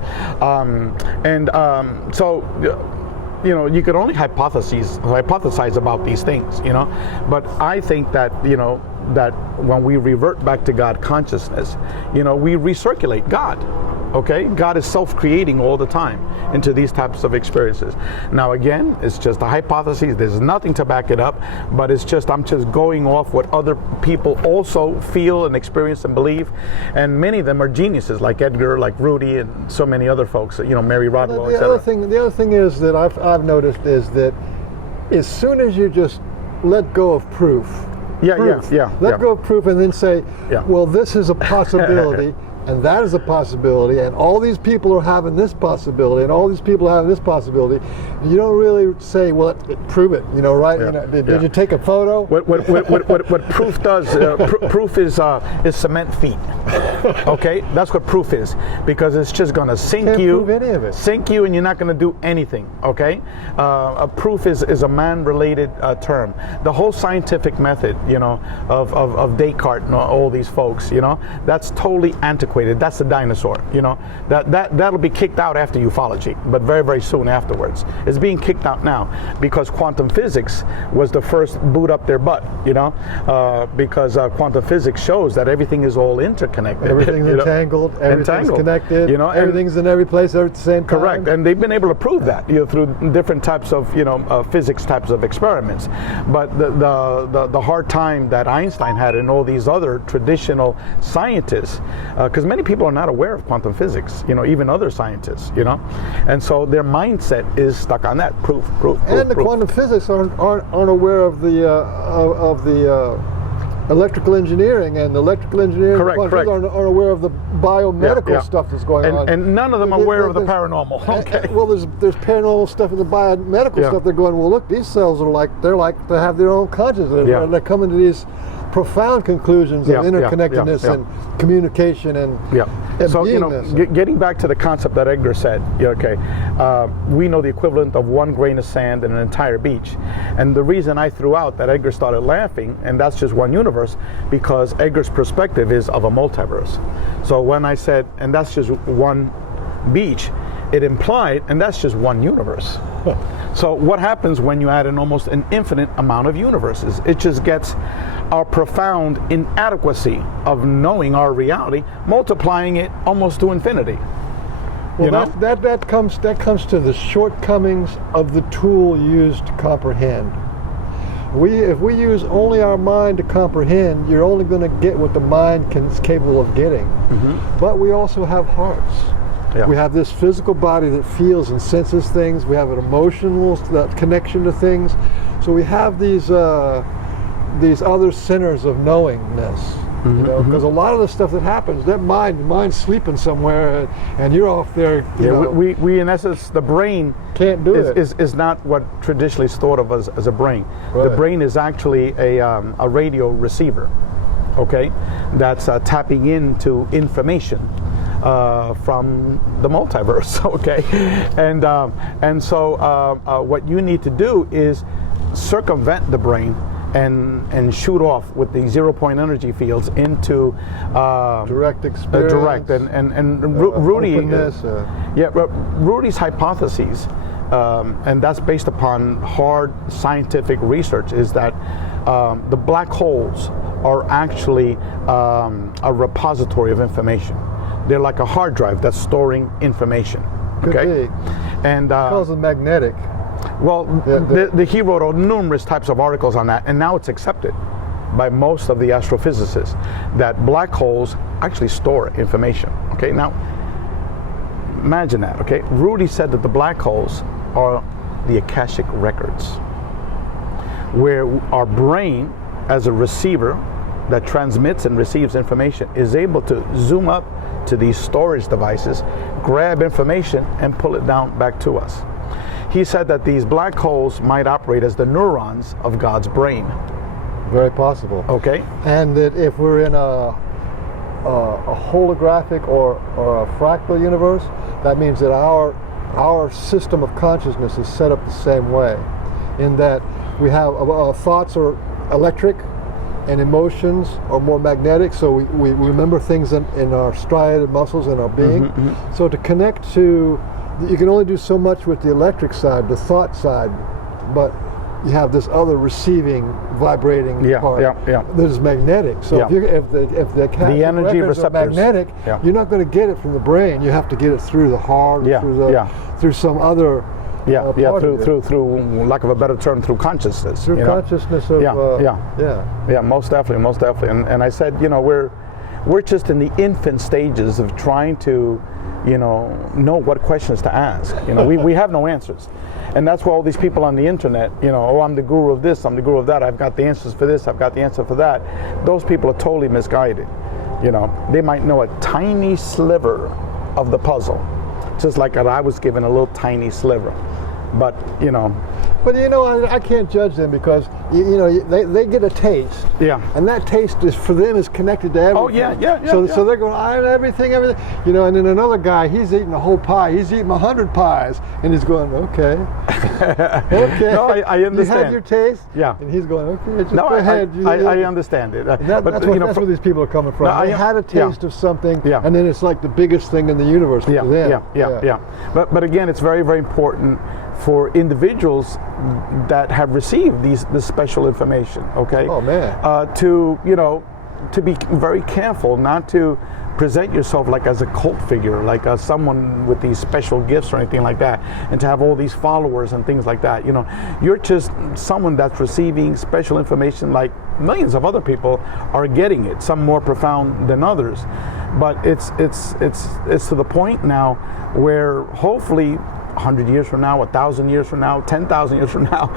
So you could only hypothesize about these things, But I think that, that when we revert back to God consciousness, we recirculate God. Okay, God is self-creating all the time into these types of experiences. Now again, it's just a hypothesis. There's nothing to back it up, but it's just I'm just going off what other people also feel and experience and believe. And many of them are geniuses, like Edgar, like Rudy, and so many other folks. You know, Mary Rodwell, etc. The other thing is that I've noticed is that as soon as you just let go of proof. Let go of proof and then say, well, this is a possibility, and that is a possibility, and all these people are having this possibility, and all these people are having this possibility. And you don't really say, well, prove it, you know, right? You know, did you take a photo? What proof does? Proof is cement feet. Okay, that's what proof is, because it's just going to sink you. Prove any of it. Sink you, and you're not going to do anything. Okay, a proof is a man-related term. The whole scientific method, you know, of Descartes and all these folks, you know, that's totally antiquated. That's a dinosaur, you know. That'll be kicked out after ufology, but very, very soon afterwards. It's being kicked out now because quantum physics was the first boot up their butt, you know, because quantum physics shows that everything is all interconnected. Everything's entangled, everything's connected, you know, everything's in every place at the same time. Correct, and they've been able to prove that, you know, through different types of, you know, physics types of experiments. But the hard time that Einstein had and all these other traditional scientists, because many people are not aware of quantum physics, you know, even other scientists, you know, and so their mindset is stuck on that proof. And the quantum physics aren't aware of the electrical engineering, and the electrical engineering correct. Aren't aware of the biomedical stuff that's going on. And none of them are aware of the paranormal. Okay. Well, there's paranormal stuff in the biomedical stuff. They're going, well, look, these cells are they're like to have their own consciousness. They're coming to these profound conclusions of interconnectedness and communication and so, you know, getting back to the concept that Edgar said, we know the equivalent of 1 grain of sand in an entire beach. And the reason I threw out that Edgar started laughing, and that's just one universe, because Edgar's perspective is of a multiverse. So when I said, and that's just one beach, it implied, and that's just one universe. So what happens when you add almost an infinite amount of universes? It just gets our profound inadequacy of knowing our reality, multiplying it almost to infinity. Well, that comes to the shortcomings of the tool used to comprehend. If we use only our mind to comprehend, you're only going to get what the mind is capable of getting. But we also have hearts. We have this physical body that feels and senses things. We have an emotional connection to things. So we have these other centers of knowingness. You know, because a lot of the stuff that happens, that mind's sleeping somewhere, and you're off there. You know, we in essence, the brain can't do it. Is not what traditionally is thought of as a brain. Right. The brain is actually a radio receiver. Okay, that's tapping into information from the multiverse. Okay, and so what you need to do is circumvent the brain and shoot off with the 0-point energy fields into direct experience. Rudy, Rudy's hypotheses, and that's based upon hard scientific research, is that the black holes are actually a repository of information. They're like a hard drive that's storing information. Okay, and calls them magnetic. Well, he wrote numerous types of articles on that, and now it's accepted by most of the astrophysicists that black holes actually store information. Okay, now imagine that. Okay, Rudy said that the black holes are the Akashic records, where our brain, as a receiver that transmits and receives information, is able to zoom up to these storage devices, grab information, and pull it down back to us. He said that these black holes might operate as the neurons of God's brain. Very possible. Okay. And that if we're in a holographic or a fractal universe, that means that our system of consciousness is set up the same way, in that we have thoughts are electric and emotions are more magnetic, so we remember things in our striated muscles in our being. So to connect to, you can only do so much with the electric side, the thought side, but you have this other receiving, vibrating part that is magnetic. So if the energy records are magnetic, you're not going to get it from the brain. You have to get it through the heart, through some other. Through lack of a better term, through consciousness. Through consciousness of most definitely. And I said, we're just in the infant stages of trying to, know what questions to ask. We have no answers. And that's why all these people on the internet, oh, I'm the guru of this, I'm the guru of that, I've got the answers for this, I've got the answer for that. Those people are totally misguided. They might know a tiny sliver of the puzzle, just like I was given a little tiny sliver. But But I can't judge them because they get a taste. Yeah. And that taste is for them is connected to everything. Oh yeah. So they're going, I have everything. And then another guy, he's eating a whole pie. He's eating 100 pies, and he's going, okay. Okay. No, I understand. You have your taste. Yeah. And he's going, okay, just go I, ahead. I understand it. That's where these people are coming from. They had a taste of something, and then it's like the biggest thing in the universe to them. Yeah. But again, it's very, very important for individuals that have received this special information, okay? Oh man. To be very careful not to present yourself like as a cult figure, like as someone with these special gifts or anything like that, and to have all these followers and things like that. You're just someone that's receiving special information like millions of other people are getting it, some more profound than others. But it's to the point now where hopefully 100 years from now, 1,000 years from now, 10,000 years from now,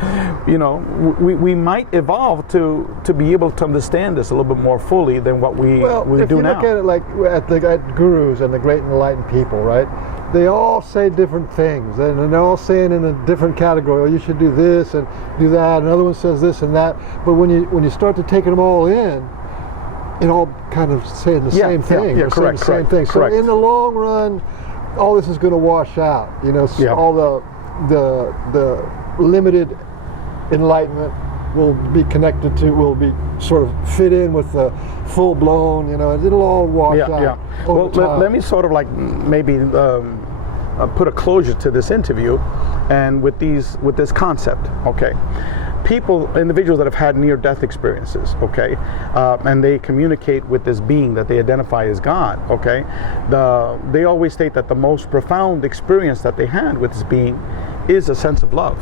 we might evolve to be able to understand this a little bit more fully than what we do now. Well, if you look at it like at gurus and the great enlightened people, right? They all say different things, and they're all saying in a different category. Oh, you should do this and do that. Another one says this and that. But when you start to take them all in, it all kind of saying the same thing. Yeah, correct. Same thing. So in the long run, all this is going to wash out, all the limited enlightenment will be connected to, will be sort of fit in with the full blown, it'll all wash out. Well, let me sort of like maybe put a closure to this interview, and with this concept, okay? Individuals that have had near-death experiences, okay, and they communicate with this being that they identify as God, okay, they always state that the most profound experience that they had with this being is a sense of love,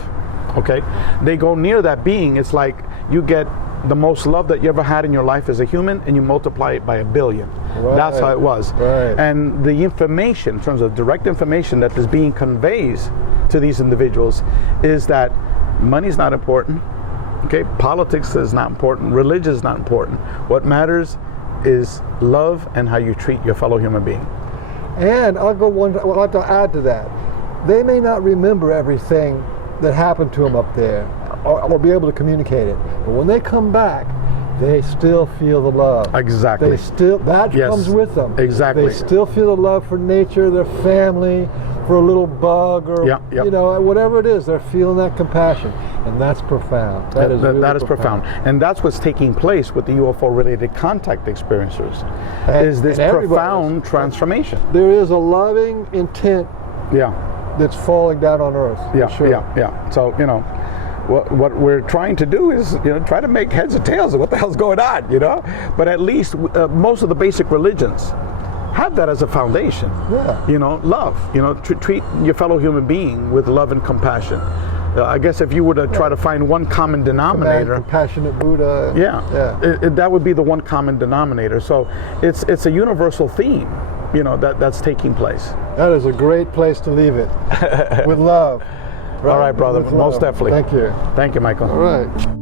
okay? They go near that being, it's like you get the most love that you ever had in your life as a human, and you multiply it by 1 billion. Right. That's how it was. Right. And the information, in terms of direct information that this being conveys to these individuals, is that money's not important, okay? Politics is not important. Religion is not important. What matters is love and how you treat your fellow human being. And I'll have to add to that. They may not remember everything that happened to them up there, or be able to communicate it. But when they come back, they still feel the love. Exactly. That comes with them. Exactly. They still feel the love for nature, their family, for a little bug, or whatever it is. They're feeling that compassion, and that's profound. That is profound. And that's what's taking place with the UFO-related contact experiencers. Is this profound transformation? There is a loving intent. That's falling down on Earth. Yeah. So what we're trying to do is try to make heads or tails of what the hell's going on. But at least most of the basic religions have that as a foundation. Love. Treat your fellow human being with love and compassion. I guess if you were to try to find one common denominator, compassionate Buddha. That would be the one common denominator. So it's a universal theme, that's taking place. That is a great place to leave it. With love. All right, brother. Most definitely. Thank you. Thank you, Michael. All right.